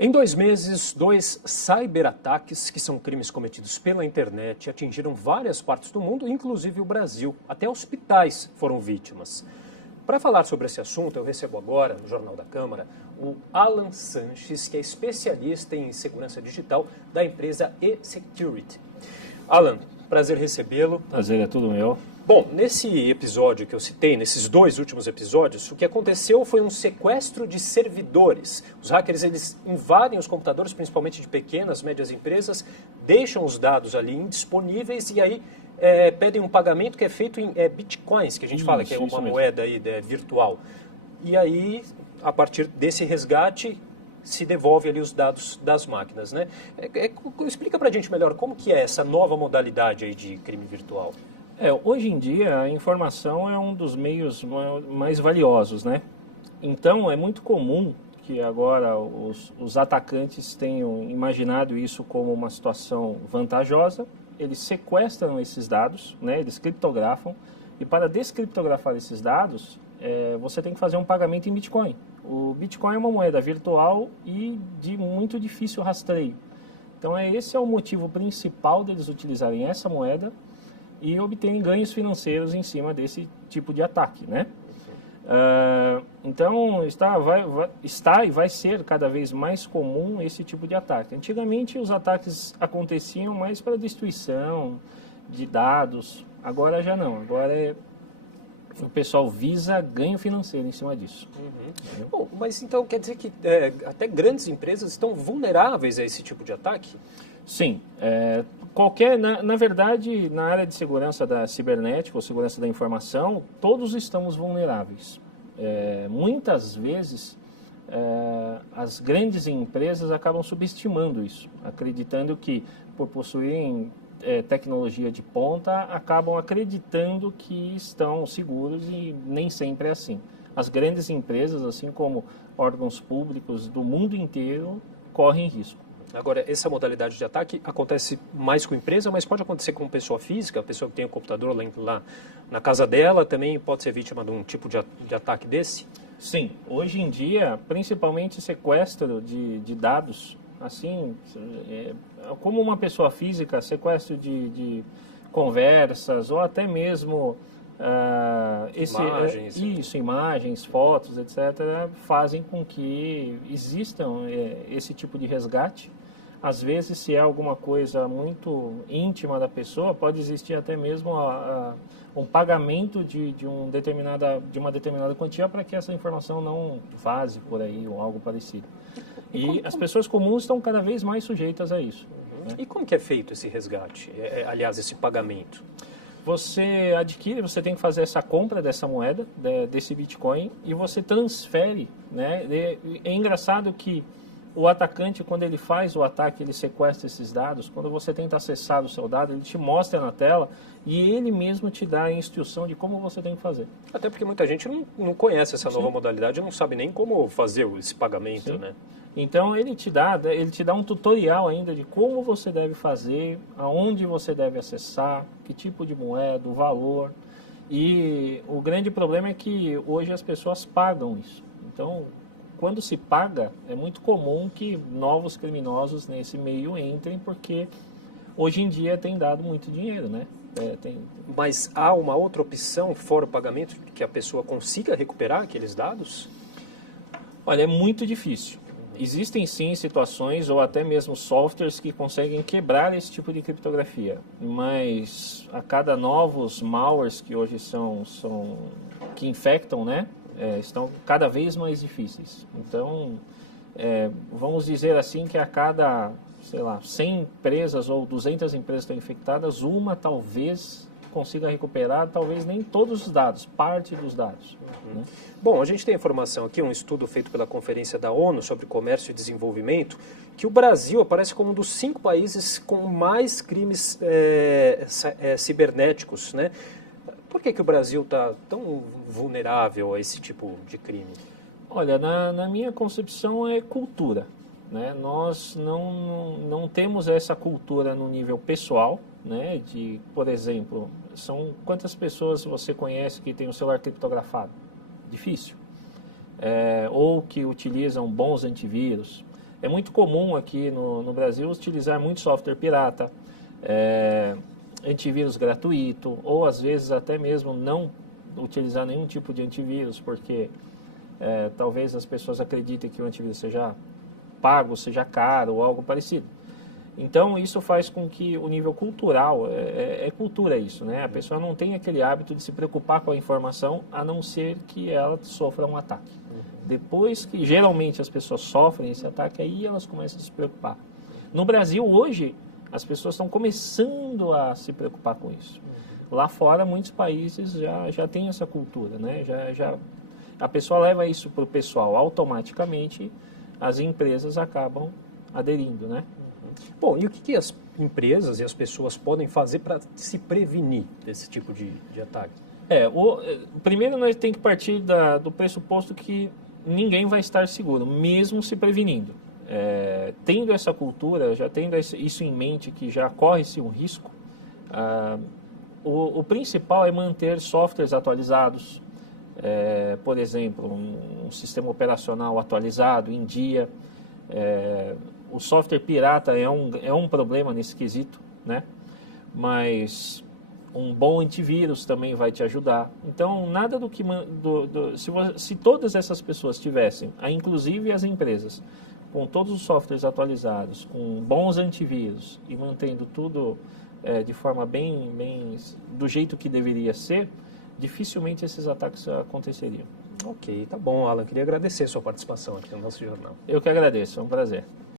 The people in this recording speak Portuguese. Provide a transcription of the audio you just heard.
Em 2 meses, 2 cyberataques, que são crimes cometidos pela internet, atingiram várias partes do mundo, inclusive o Brasil. Até hospitais foram vítimas. Para falar sobre esse assunto, eu recebo agora, no Jornal da Câmara, o Alan Sanches, que é especialista em segurança digital da empresa eSecurity. Alan, prazer recebê-lo. Prazer é tudo meu. Bom, nesse episódio que eu citei, nesses 2 últimos episódios, o que aconteceu foi um sequestro de servidores. Os hackers, eles invadem os computadores, principalmente de pequenas, médias empresas, deixam os dados ali indisponíveis e aí pedem um pagamento que é feito em bitcoins, que a gente fala que é uma moeda aí, virtual. E aí, a partir desse resgate, se devolve ali os dados das máquinas, né? Explica pra gente melhor como que é essa nova modalidade aí de crime virtual. Hoje em dia, a informação é um dos meios mais valiosos, né? Então, é muito comum que agora os atacantes tenham imaginado isso como uma situação vantajosa. Eles sequestram esses dados, né? Eles criptografam. E para descriptografar esses dados, você tem que fazer um pagamento em Bitcoin. O Bitcoin é uma moeda virtual e de muito difícil rastreio. Então, esse é o motivo principal deles utilizarem essa moeda e obterem ganhos financeiros em cima desse tipo de ataque, né? Então, está e vai ser cada vez mais comum esse tipo de ataque. Antigamente, os ataques aconteciam mais para destruição de dados, agora já não. Agora o pessoal visa ganho financeiro em cima disso. Bom, mas então quer dizer que até grandes empresas estão vulneráveis a esse tipo de ataque? Sim, na verdade, na área de segurança da cibernética ou segurança da informação, todos estamos vulneráveis. Muitas vezes, as grandes empresas acabam subestimando isso, acreditando que, por possuírem tecnologia de ponta, acabam acreditando que estão seguros e nem sempre é assim. As grandes empresas, assim como órgãos públicos do mundo inteiro, correm risco. Agora, essa modalidade de ataque acontece mais com empresa, mas pode acontecer com pessoa física, a pessoa que tem o computador lá na casa dela também pode ser vítima de um tipo de ataque desse? Sim, hoje em dia, principalmente sequestro de dados, assim, como uma pessoa física, sequestro de conversas ou até mesmo imagens, fotos, etc., fazem com que existam esse tipo de resgate. Às vezes, se é alguma coisa muito íntima da pessoa, pode existir até mesmo um pagamento de uma determinada quantia para que essa informação não vaze por aí ou algo parecido. E as pessoas comuns estão cada vez mais sujeitas a isso. Né? E como que é feito esse resgate? Aliás, esse pagamento? Você tem que fazer essa compra dessa moeda, desse Bitcoin, e você transfere, né? É engraçado que o atacante, quando ele faz o ataque, ele sequestra esses dados. Quando você tenta acessar o seu dado, ele te mostra na tela e ele mesmo te dá a instrução de como você tem que fazer. Até porque muita gente não conhece essa nova modalidade, não sabe nem como fazer esse pagamento, Sim. né? Então ele te dá um tutorial ainda de como você deve fazer, aonde você deve acessar, que tipo de moeda, o valor. E o grande problema é que hoje as pessoas pagam isso. Então, quando se paga, é muito comum que novos criminosos nesse meio entrem, porque hoje em dia tem dado muito dinheiro, né? Mas há uma outra opção, fora o pagamento, que a pessoa consiga recuperar aqueles dados? Olha, é muito difícil. Existem sim situações ou até mesmo softwares que conseguem quebrar esse tipo de criptografia, mas a cada novos malwares que hoje que infectam, né? Estão cada vez mais difíceis. Então, vamos dizer assim que a cada, 100 empresas ou 200 empresas estão infectadas, uma talvez consiga recuperar, talvez nem todos os dados, parte dos dados. Né? Bom, a gente tem informação aqui, um estudo feito pela Conferência da ONU sobre Comércio e Desenvolvimento, que o Brasil aparece como um dos 5 países com mais crimes cibernéticos, né? Por que o Brasil está tão vulnerável a esse tipo de crime? Olha, na minha concepção é cultura. Né? Nós não temos essa cultura no nível pessoal, né? Por exemplo, quantas pessoas você conhece que tem o celular criptografado? Difícil. Ou que utilizam bons antivírus. É muito comum aqui no Brasil utilizar muito software pirata, antivírus gratuito, ou às vezes até mesmo não utilizar nenhum tipo de antivírus, porque talvez as pessoas acreditem que o antivírus seja pago, seja caro ou algo parecido. Então, isso faz com que o nível cultural, cultura isso, né? A pessoa não tem aquele hábito de se preocupar com a informação, a não ser que ela sofra um ataque. Depois que, geralmente, as pessoas sofrem esse ataque, aí elas começam a se preocupar. No Brasil, hoje, as pessoas estão começando a se preocupar com isso. Lá fora, muitos países já têm essa cultura, né? A pessoa leva isso para o pessoal, automaticamente as empresas acabam aderindo, né? Bom, e o que as empresas e as pessoas podem fazer para se prevenir desse tipo de ataque? Primeiro nós temos que partir do pressuposto que ninguém vai estar seguro, mesmo se prevenindo. Tendo essa cultura, já tendo isso em mente, que já corre-se um risco, o principal é manter softwares atualizados, por exemplo, um sistema operacional atualizado, em dia. O software pirata é um problema nesse quesito, né? Mas um bom antivírus também vai te ajudar. Então, nada do que... se todas essas pessoas tivessem, inclusive as empresas, com todos os softwares atualizados, com bons antivírus e mantendo tudo de forma bem do jeito que deveria ser, dificilmente esses ataques aconteceriam. Ok, tá bom, Alan. Queria agradecer a sua participação aqui no nosso jornal. Eu que agradeço, é um prazer.